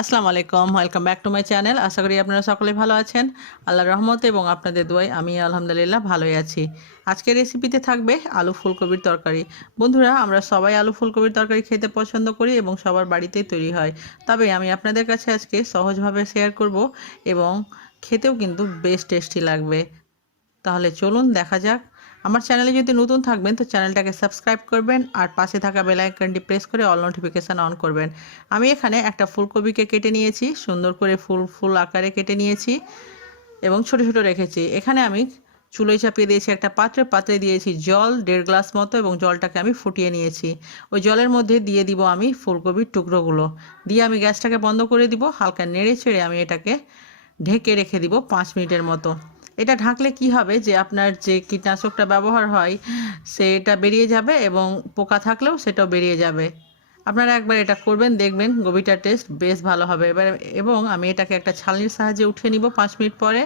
আসসালামু আলাইকুম, welcome back to my channel. আশা করি আপনারা সকলে ভালো আছেন। আল্লাহর রহমতে এবং আপনাদের দোয়ায় আমি আলহামদুলিল্লাহ ভালোই আছি। আজকের রেসিপিতে থাকবে আলু ফুলকপির তরকারি। বন্ধুরা, আমরা সবাই আলু ফুলকপির তরকারি খেতে পছন্দ করি এবং সবার বাড়িতেই তৈরি হয়। তবে আমি আপনাদের কাছে আজকে সহজভাবে শেয়ার করব এবং খেতেও কিন্তু বেশ টেস্টি লাগবে। তাহলে চলুন দেখা যাক। আমার চ্যানেলে যদি নতুন থাকবেন তো চ্যানেলটাকে সাবস্ক্রাইব করবেন আর পাশে থাকা বেল আইকনটি প্রেস করে অল নোটিফিকেশান অন করবেন। আমি এখানে একটা ফুলকপিকে কেটে নিয়েছি, সুন্দর করে ফুল ফুল আকারে কেটে নিয়েছি এবং ছোট ছোট রেখেছি। এখানে আমি চুলোয় চাপিয়ে দিয়েছি একটা পাত্রে দিয়েছি জল 1.5 গ্লাস মতো এবং জলটাকে আমি ফুটিয়ে নিয়েছি। ওই জলের মধ্যে দিয়ে দিব আমি ফুলকপির টুকরোগুলো, দিয়ে আমি গ্যাসটাকে বন্ধ করে দিব। হালকা নেড়ে চেড়ে আমি এটাকে ঢেকে রেখে দিব 5 মিনিটের মতো। এটা ঢাকলে কি হবে যে আপনার যে কীটনাশকটা ব্যবহার হয় সেটা বেরিয়ে যাবে এবং পোকা থাকলেও সেটাও বেরিয়ে যাবে। আপনারা একবার এটা করবেন, দেখবেন গোবিটার টেস্ট বেশ ভালো হবে। এবার এবং আমি এটাকে একটা ছালনির সাহায্যে উঠিয়ে নিব 5 মিনিট পরে।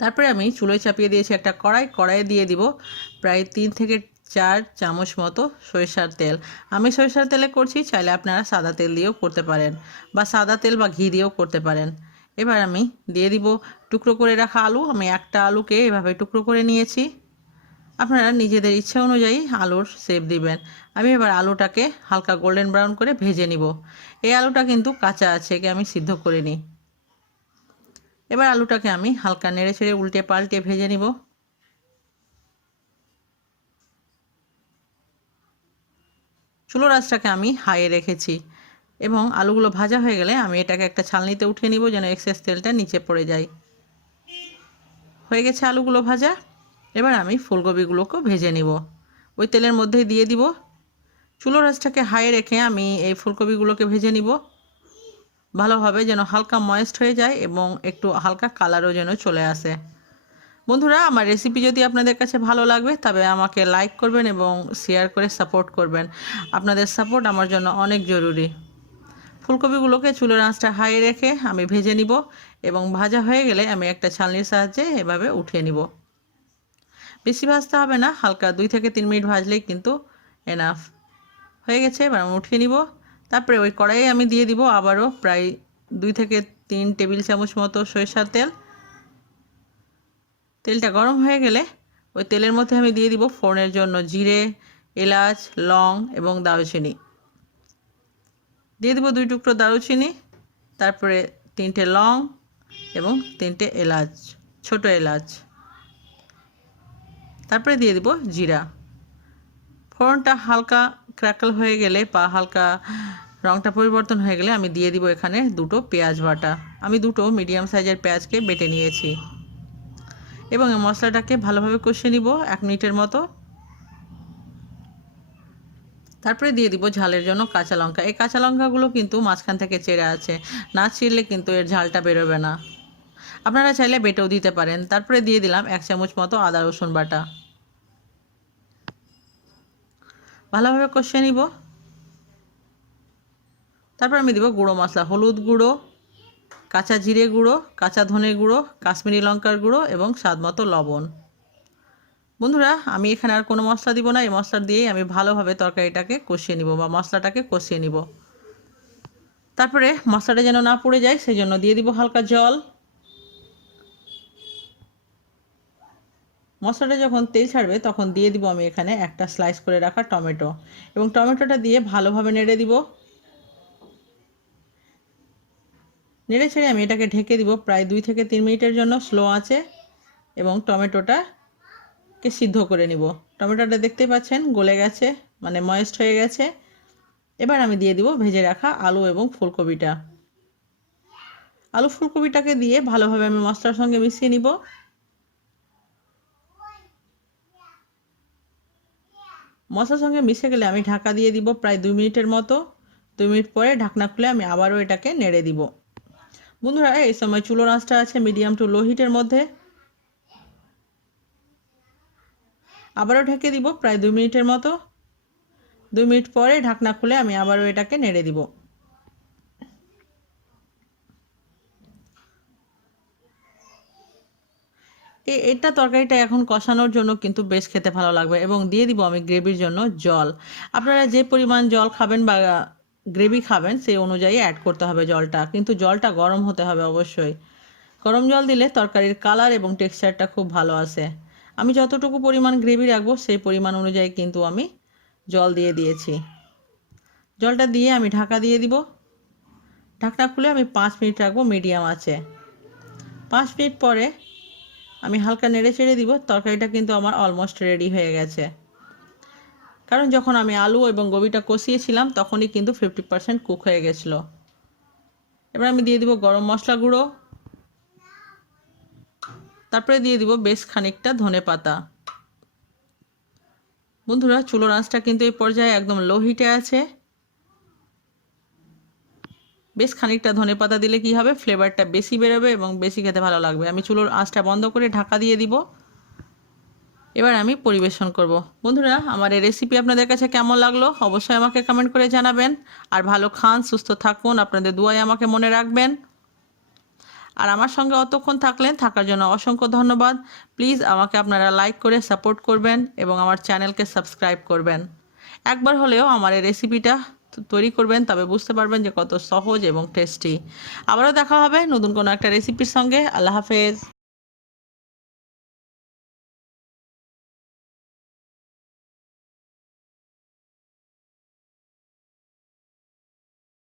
তারপরে আমি চুলোয় চাপিয়ে দিয়েছি একটা কড়াইয়ে দিয়ে দিব প্রায় 3 থেকে 4 চামচ মতো সরিষার তেল। আমি সরিষার তেলে করছি, চাইলে আপনারা সাদা তেল দিয়েও করতে পারেন বা সাদা তেল বা ঘি দিয়েও করতে পারেন। এবার আমি দিয়ে দিব টুকরো করে রাখা আলু। আমি একটা আলুকে এভাবে টুকরো করে নিয়েছি। আপনারা নিজেদের ইচ্ছা অনুযায়ী আলুর শেপ দিবেন। আমি এবার আলুটাকে হালকা গোল্ডেন ব্রাউন করে ভেজে নিব। এই আলুটা কিন্তু কাঁচা আছে, একে আমি সিদ্ধ করে নিই। এবার আলুটাকে আমি হালকা নেড়ে ছেড়ে উল্টে পাল্টে ভেজে নিব। চুলোর আঁচটাকে আমি হাইয়ে রেখেছি এবং আলুগুলো ভাজা হয়ে গেলে আমি এটাকে একটা ছালনিতে উঠিয়ে নিব যেন এক্সেস তেলটা নিচে পড়ে যায়। হয়ে গেছে আলুগুলো ভাজা। এবার আমি ফুলকপিগুলোকেও ভেজে নিব, ওই তেলের মধ্যেই দিয়ে দিব। চুলোর আঁচটাকে হাইয়ে রেখে আমি এই ফুলকপিগুলোকে ভেজে নিব ভালোভাবে, যেন হালকা ময়েস্ট হয়ে যায় এবং একটু হালকা কালারও যেন চলে আসে। বন্ধুরা, আমার রেসিপি যদি আপনাদের কাছে ভালো লাগবে তবে আমাকে লাইক করবেন এবং শেয়ার করে সাপোর্ট করবেন। আপনাদের সাপোর্ট আমার জন্য অনেক জরুরি। ফুলকপিগুলোকে চুলোর আঁচটা হাই রেখে আমি ভেজে নিব এবং ভাজা হয়ে গেলে আমি একটা ছালনির সাহায্যে এভাবে উঠিয়ে নিব। বেশি ভাজতে হবে না, হালকা 2 থেকে 3 মিনিট ভাজলেই কিন্তু এনাফ হয়ে গেছে। এবার আমি উঠিয়ে নিব। তারপরে ওই কড়াইয়ে আমি দিয়ে দিব আবারও প্রায় 2 থেকে 3 টেবিল চামচ মতো সরিষার তেল। তেলটা গরম হয়ে গেলে ওই তেলের মধ্যে আমি দিয়ে দিব ফোড়নের জন্য জিরে, এলাচ, লং এবং দারুচিনি। দিয়ে দিব 2 টুকরো দারুচিনি, তারপরে 3টে লং এবং 3টে এলাচ, ছোট এলাচ। তারপরে দিয়ে দিব জিরা। ফোড়নটা হালকা ক্র্যাকল হয়ে গেলে বা হালকা রঙটা পরিবর্তন হয়ে গেলে আমি দিয়ে দিব এখানে 2টো পেঁয়াজ বাটা। আমি 2টো মিডিয়াম সাইজের পেঁয়াজকে বেটে নিয়েছি এবং এই মশলাটাকে ভালোভাবে কষিয়ে নিব 1 মিনিটের মতো। তারপরে দিয়ে দিব ঝালের জন্য কাঁচা লঙ্কা। এই কাঁচা লঙ্কাগুলো কিন্তু মাঝখান থেকে চেরা আছে, না ছিঁড়লে কিন্তু এর ঝালটা বেরোবে না। আপনারা চাইলে বেটেও দিতে পারেন। তারপরে দিয়ে দিলাম 1 চামচ মতো আদা রসুন বাটা। ভালোভাবে কষিয়ে নিব। তারপর আমি দিব গুঁড়ো মশলা, হলুদ গুঁড়ো, কাঁচা জিরে গুঁড়ো, কাঁচা ধনে গুঁড়ো, কাশ্মীরি লঙ্কার গুঁড়ো এবং স্বাদ মতো লবণ। বন্ধুরা, আমি এখানে আর কোনো মশলা দিব না। এই মশলা দিয়েই আমি ভালোভাবে তরকারিটাকে কষিয়ে নিব বা মশলাটাকে কষিয়ে নিব। তারপরে মশলাটা যেন না পুড়ে যায় সেই জন্য দিয়ে দিব হালকা জল। মশলাটা যখন তেল ছাড়বে তখন দিয়ে দিব আমি এখানে একটা স্লাইস করে রাখা টমেটো এবং টমেটোটা দিয়ে ভালোভাবে নেড়ে দিব। নেড়ে ছেড়ে আমি এটাকে ঢেকে দিব প্রায় 2 থেকে 3 মিনিটের জন্য স্লো আঁচে এবং টমেটোটাকে সিদ্ধ করে নিব। টমেটোটা দেখতে পাচ্ছেন গলে গেছে, মানে ময়েস্ট হয়ে গেছে। এবার আমি দিয়ে দিব ভেজে রাখা আলু এবং ফুলকপিটা। আলু ফুলকপিটাকে দিয়ে ভালোভাবে আমি মশলার সঙ্গে মিশিয়ে নিব। মশলার সঙ্গে মিশে গেলে আমি ঢাকা দিয়ে দিব প্রায় 2 মিনিটের মতো। 2 মিনিট পরে ঢাকনা খুলে আমি আবারও এটাকে নেড়ে দিব। বন্ধুরা, এই সময় চুলোর আঁচটা আছে মিডিয়াম টু লো হিটের মধ্যে। আবারও ঢেকে দিব প্রায় 2 মিনিটের মতো। 2 মিনিট পরে ঢাকনা খুলে আমি আবারও এটাকে নেড়ে দিব। এটা তরকারিটা এখন কষানোর জন্য কিন্তু বেশ খেতে ভালো লাগবে এবং দিয়ে দিব আমি গ্রেভির জন্য জল। আপনারা যে পরিমাণ জল খাবেন বা গ্রেভি খাবেন সেই অনুযায়ী অ্যাড করতে হবে জলটা, কিন্তু জলটা গরম হতে হবে অবশ্যই। গরম জল দিলে তরকারির কালার এবং টেক্সচারটা খুব ভালো আসে। আমি যতটুকু পরিমাণ গ্রেভি রাখবো সেই পরিমাণ অনুযায়ী কিন্তু আমি জল দিয়ে দিয়েছি। জলটা দিয়ে আমি ঢাকা দিয়ে দিব। ঢাকনা খুলে আমি 5 মিনিট রাখবো মিডিয়াম আঁচে। 5 মিনিট পরে আমি হালকা নেড়ে চেড়ে দিব। তরকারিটা কিন্তু আমার অলমোস্ট রেডি হয়ে গেছে, কারণ যখন আমি আলু এবং গোবিটা কষিয়েছিলাম তখনই কিন্তু 50% কুক হয়ে গেছিলো। এবার আমি দিয়ে দিব গরম মশলা গুঁড়ো, তারপরে দিয়ে দিব বেশ খানিকটা ধনেপাতা। বন্ধুরা, চুলোর আঁচটা কিন্তু এই পর্যায়ে একদম লো হিটে আছে। বেশ খানিকটা ধনেপাতা দিলে কি হবে, ফ্লেভারটা বেশি বেরোবে এবং বেশি খেতে ভালো লাগবে। আমি চুলোর আঁচটা বন্ধ করে ঢাকা দিয়ে দিব। এবার আমি পরিবেশন করব। বন্ধুরা, আমার এই রেসিপি আপনাদের কাছে কেমন লাগলো অবশ্যই আমাকে কমেন্ট করে জানাবেন। আর ভালো খান, সুস্থ থাকুন, আপনাদের দুয়ায় আমাকে মনে রাখবেন। আর আমার সঙ্গে অতক্ষণ থাকার জন্য অসংখ্য ধন্যবাদ। প্লিজ আমাকে আপনারা লাইক করে সাপোর্ট করবেন এবং আমার চ্যানেলকে সাবস্ক্রাইব করবেন। একবার হলেও আমার এই রেসিপিটা তৈরি করবেন, তবে বুঝতে পারবেন যে কত সহজ এবং টেস্টি। আবারও দেখা হবে নতুন কোনো একটা রেসিপির সঙ্গে। আল্লাহ হাফেজ।